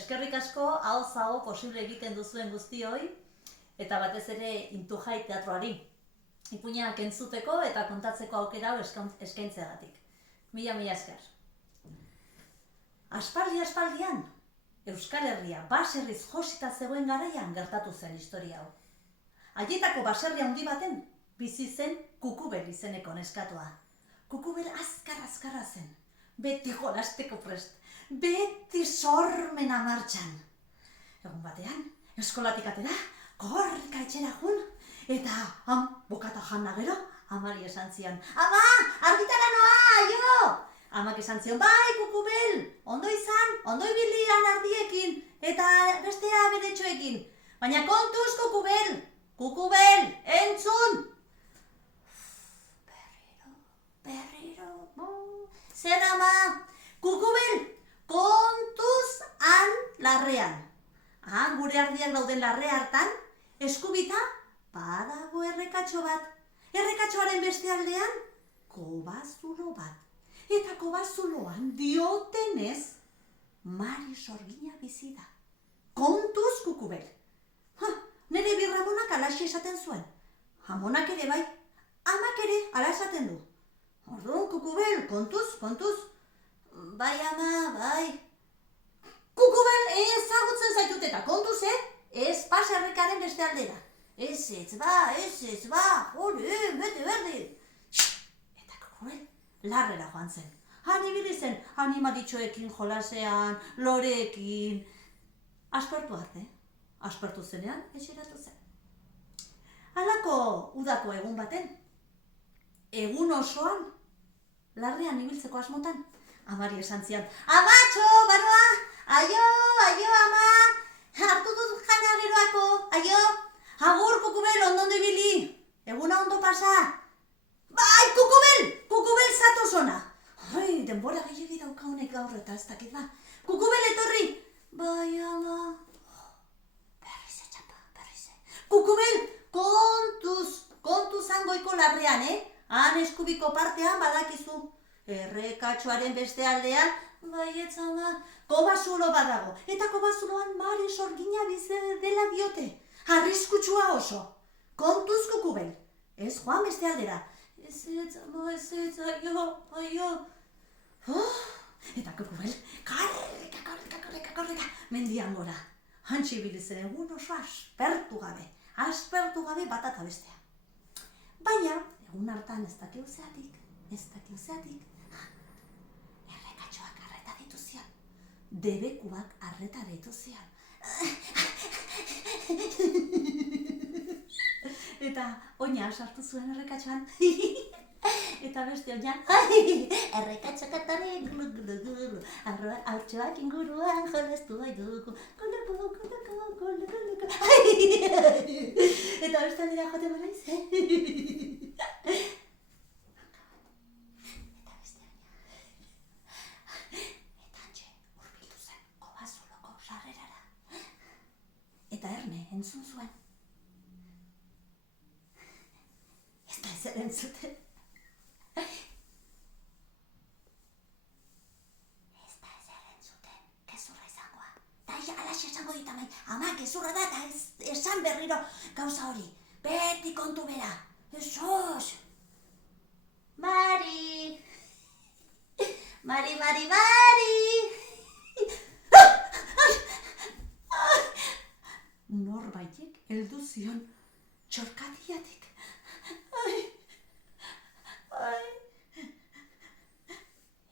eskerrik asko ahoz posible egiten duzuen guztioi, eta batez ere Intujai teatroari. Ipuinak entzuteko eta kontatzeko aukera eskaintzeagatik. Mila esker. Aspaldian, Euskal Herria baserriz josita zegoen garaian gertatu zen historia hau. Haietako baserri handi baten bizi zen Kukubel izeneko neskatua. Kukubel azkarra zen, beti jolasteko prest, beti sormena martxan. Egun batean, eskolatik atera, korrika etxera jun, eta bokata jana gero, amari esan zion, ama, argitara noa, aio! Amak esan zion, bai, Kukubel, ondo izan, ondo ibilian ardiekin, eta bestea beretxoekin. Baina kontuz, Kukubel, entzun! Berriro, zer ama, Kukubel, kontuz han larrean. Gure ardiak dauden larrea hartan, eskubita, badago errekatxo bat. Errekatxoaren beste aldean, kobazulo bat. Eta kobazuloan diotenez, Mari Sorgina bizi da. Kontuz, Kukubel. Nere birramonak alaxe esaten zuen. Amonak ere bai, amak ere ala esaten du. Orduan, Kukubel, kontuz. Bai, ama, bai. Kukubel, ezagutzen zaitut eta kontuz, ez paserrekaren beste aldera. Ez ba, jole, bete berdi. Eta Kukubel, larrera joan zen. Han ibili zen, animaditxoekin jolasean, loreekin. Aspertu arte, aspertu zenean, etxeratu zen. Halako udako egun baten, egun osoan, larrean ibiltzeko asmotan, amari esan zian, amatxo, barroa, aio, ama, hartu dut jana geroako, aio, agur, Kukubel, ondo ibili, eguna ondo pasa. Bai, Kukubel zatoz ona. Ai, denbora gehiagi daukagunek gaur eta ez dakit ba. Kukubel etorri. Bai, ama. Berrize, txapa. Kukubel, kontuz zangoiko larrean, Han eskubiko partean badakizu. Errekatxoaren beste aldean, baietz ama, kobazulo badago. Eta kobazuloan Mari Sorgina bizi dela diote. Arriskutsua oso. Kontuz, Kukubel. Ez joan beste aldera. Ez, aio. Eta Kukubel, korrika, mendian gora. Hantxe ibilizen egun oso aspertu gabe bat eta bestea. Baina, egun hartan ez dakiu zeatik, errekatxoak arreta ditu zian, debekuak arreta ditu zian. Eta oina sartu zuen errekatxoan, eta beste oina, errekatxoak atari, haurtxoak inguruan jolestu bai dugu, gulugu, eta beste aldera jote bara izan. Eta beste oina, eta antxe urbildu zen kobazuloko sarrerara, eta erne entzun zuen. Ez da ezer entzuten. Gezurra izangoa. Da alaxe esango dit amai. Ama, gezurra da eta esan berriro gauza hori. Beti kontu bera. Esos. Mari. Norbaitek heldu zion txorkatiatik.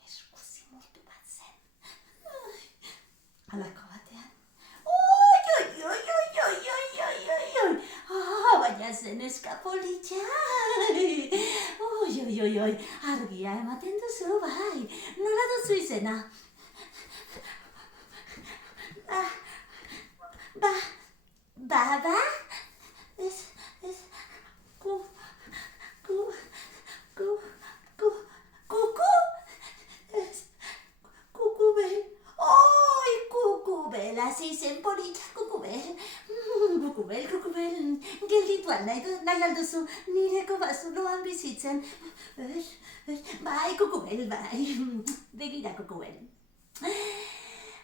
Eskuzimurtu bat zen. Halako batean. Baina zen eskapolitxa. Argia ematen duzu, bai. Nola duzu izena? Baba? Kukubel. Oi, Kukubel, hasi zen polita, Kukubel. Kukubel, gelditu nahi alduzu, nire kobazuloan bizitzen. Bai, Kukubel, bai. Begira, Kukubel.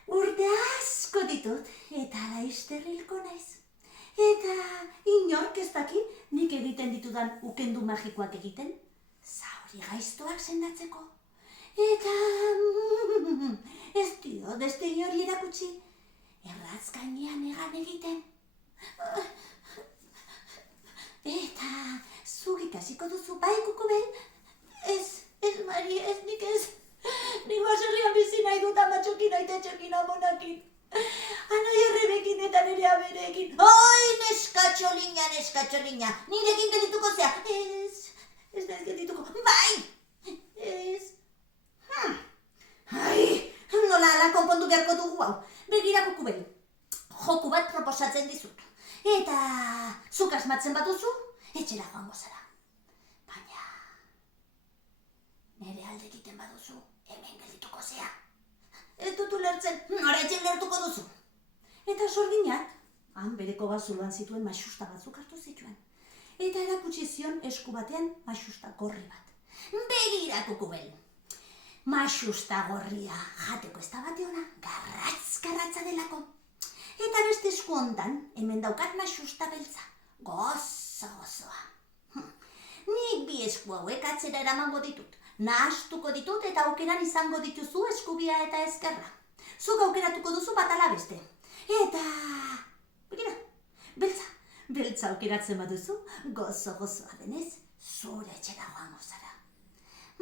Urte asko ditu ditut, eta laizter hilko naiz. Eta inork ez daki nik egiten ditudan ukendu magikoak egiten, zauri gaiztoak sendatzeko. Eta ez dio beste inori erakutsi, erratz gainean egan egiten. Eta zuk ikasiko duzu bai, Kukubel? Ez, Mari, ez, nik ez. Nik baserrian bizi nahi dut amatxokin aite txokin amonakin. Anai errebekin eta nire aberekin. Oi, neskatxolina, nirekin gelituko zea. Ez naiz gelituko. Bai, ez. Ai, nola ala konpondu beharko dugu hau. Begira, Kukubel, joku bat proposatzen dizut. Eta zuk asmatzen baduzu, etxera joango zara. Baina, nire alde egiten baduzu, hemen geldituko zea. Ez dut ulertzen, noratzen lertuko duzu. Eta Sorginak, han bereko bazuloan zituen maxusta batzuk hartu zituen. Eta erakutsi zion esku batean maxusta gorri bat. Begira, Kukubel, maxusta gorria jateko ez da bate ona, garratza delako. Eta beste esku hontan, hemen daukat maxusta beltza, gozoa. Nik bi esku hauek atzera eramango ditut. Nahastuko ditut eta aukeran izango dituzu eskubia eta ezkerra. Zuk aukeratuko duzu bat ala beste. Eta, begira, beltza aukeratzen baduzu, gozoa denez, zure etxera joango zara.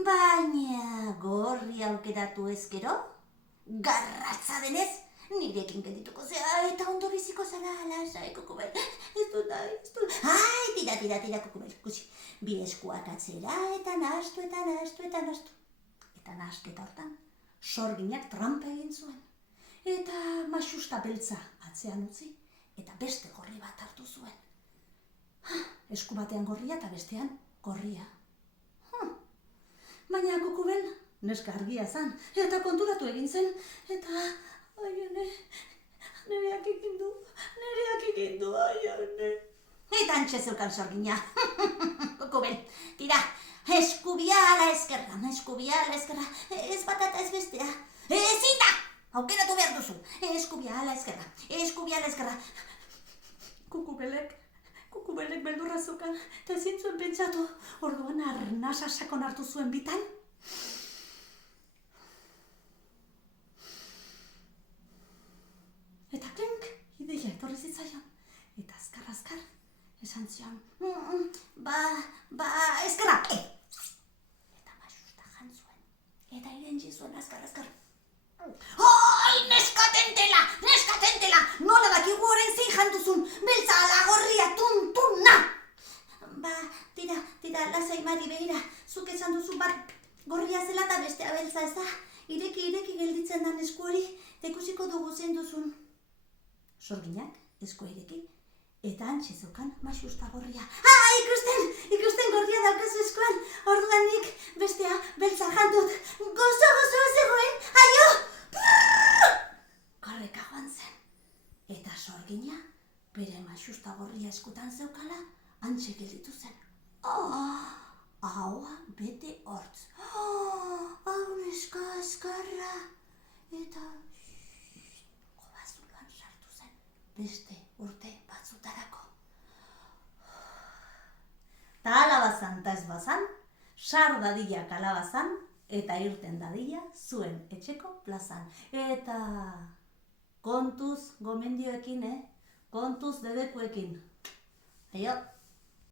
Baina gorri aukeratu ezkero, garratza denez, nirekin geldituko zea eta ondo biziko zara, lasai, Kukubel. Ez dut. Ai, tira, Kukubel, kusi. Bi eskuak atzera eta nahastu. Eta nahasketa hortan, Sorginak trampa egin zuen. Eta maxusta beltza atzean utzi, eta beste gorri bat hartu zuen. Esku batean gorria eta bestean gorria. Baina Kukubel, neska argia zan, eta konturatu egin zen, eta... Nereak egin du, Eta antxe zeukan Sorgina. Kukubel, tira, eskubia ala ezkerra. Ez batata ez bestea. Ezin da! Aukeratu behar duzu. Eskubia ala ezkerra. Kukubelek beldurra zeukan, eta ezin zuen pentsatu, orduan arnasa sakon hartu zuen bitan. Eta klink, ideia etorri zitzaion. Eta azkar, esan zion, ezkerra! Eta maxusta jan zuen. Eta irentzi zuen azkar. Oi, neskatentela! Nola dakigu horren zein jantuzun, beltza ala gorria tuntuna! Tira, lasai Mari, begira, zuk esan duzu bat gorria zela eta bestea beltza, ez da? Ireki gelditzen dan esku hori, eta ikusiko dugu zein duzun. Sorginak esku ireki, eta antxe zeukan maxusta gorria. Ikusten gorria daukazu eskuan, orduan nik bestea beltza jantut. Gozoa zegoen, aio! Korreka joan zen. Eta Sorgina, bere maxusta gorria eskutan zeukala, antxe gelditu zen. Ahoa bete hortz. Hau neska azkarra. Eta... beste urte batzutarako. Ta alabazan ta ez bazan, sar dadila kalabazan, eta irten dadila zuen etxeko plazan. Eta kontuz gomendioekin, kontuz debekuekin. Aio!